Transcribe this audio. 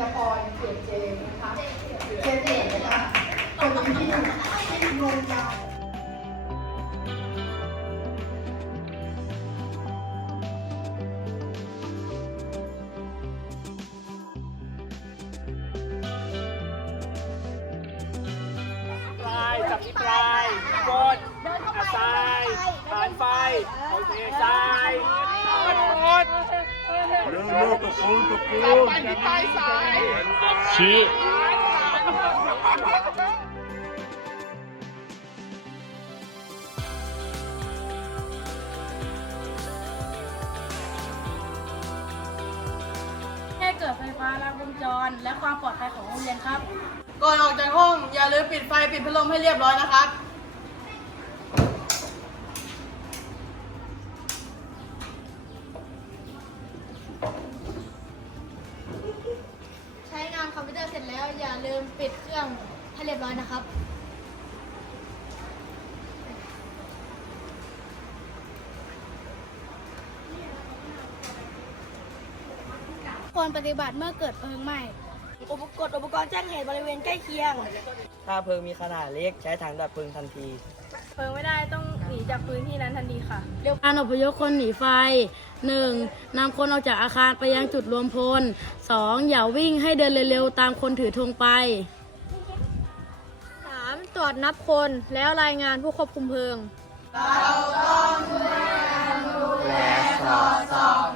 ญพรเกียรเจนนะคะเจนเกีนะคะคนที่ที่โรงพยาบาปลายจับที่ปลายกดอ่ศัยผ่านไฟ โอเคซ้า เร็วเร็วตะโกนตะโกนที่ปลายซ้ายชี้ให้เกิดไฟฟ้าลัดวงจร และความปลอดภัยของโรงเรียนครับ ก่อนออกจากห้องอย่าลืมปิดไฟปิดพัดลมให้เรียบร้อยนะครับ อย่าลืมปิดเครื่องให้เรียบร้อยนะครับ ควรปฏิบัติเมื่อเกิดเพลิงไหม้อุปกรณ์อุปกรณ์แจ้งเหตุบริเวณใกล้เคียง ถ้าเพลิงมีขนาดเล็กใช้ถังดับเพลิงทันที เพลิงไม่ได้ต้องหนีจากพื้นที่นั้นทันทีค่ะ การอพยพคนหนีไฟ 1. นำคนออกจากอาคารไปยังจุดรวมพล 2. อย่าวิ่งให้เดินเร็วๆ ตามคนถือธงไป 3. ตรวจนับคนแล้วรายงานผู้ควบคุมเพลิง เราต้องดูและสอดส่อง